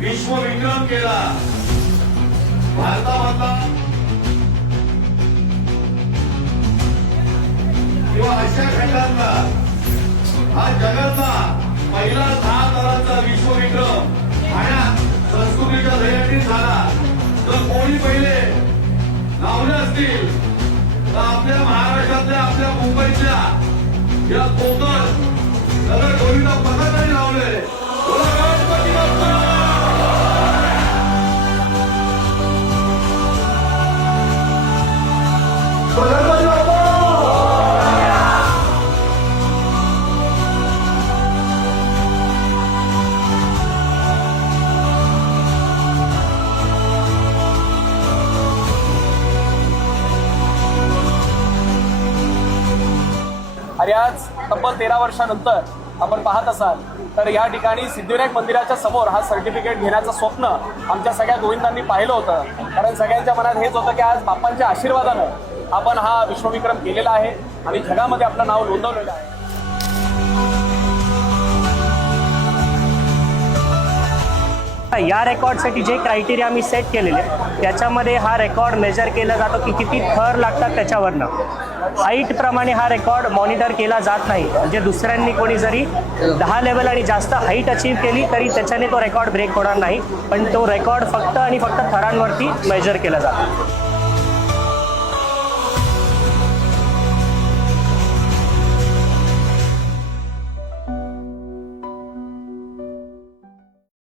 विश्वविक्रम केला भारतामधला किंवा आशिया खंडातला हा जगातला पहिला दहा तराचा विश्वविक्रम ठाण्यात संस्कृतीच्या दयाने झाला तर कोणी पहिले लावले असतील तर आपल्या महाराष्ट्रातल्या आपल्या मुंबईच्या या कोकण नगर गोविंदा पथकाने लावले. आणि आज तब्बल तेरा वर्षानंतर आपण पाहत असाल तर या ठिकाणी सिद्धिविनायक मंदिराच्या समोर हा सर्टिफिकेट घेण्याचं स्वप्न आमच्या सगळ्या गोविंदांनी पाहिलं होतं. कारण सगळ्यांच्या मनात हेच होतं की आज बाप्पांच्या आशीर्वादानं आपण हा विश्वविक्रम केलेला आहे आणि जगामध्ये आपलं नाव नोंदवलेलं आहे. या रेकॉर्डसाठी जे क्रायटेरिया मी सेट केलेले त्याच्यामध्ये हा रेकॉर्ड मेजर केला जातो की किती थर लागतात त्याच्यावरनं. हाईटप्रमाणे हा रेकॉर्ड मॉनिटर केला जात नाही. म्हणजे दुसऱ्यांनी कोणी जरी दहा लेवल आणि जास्त हाईट अचीव केली तरी त्याच्याने तो रेकॉर्ड ब्रेक होणार नाही. पण तो रेकॉर्ड फक्त आणि फक्त थरांवरती मेजर केला जातो.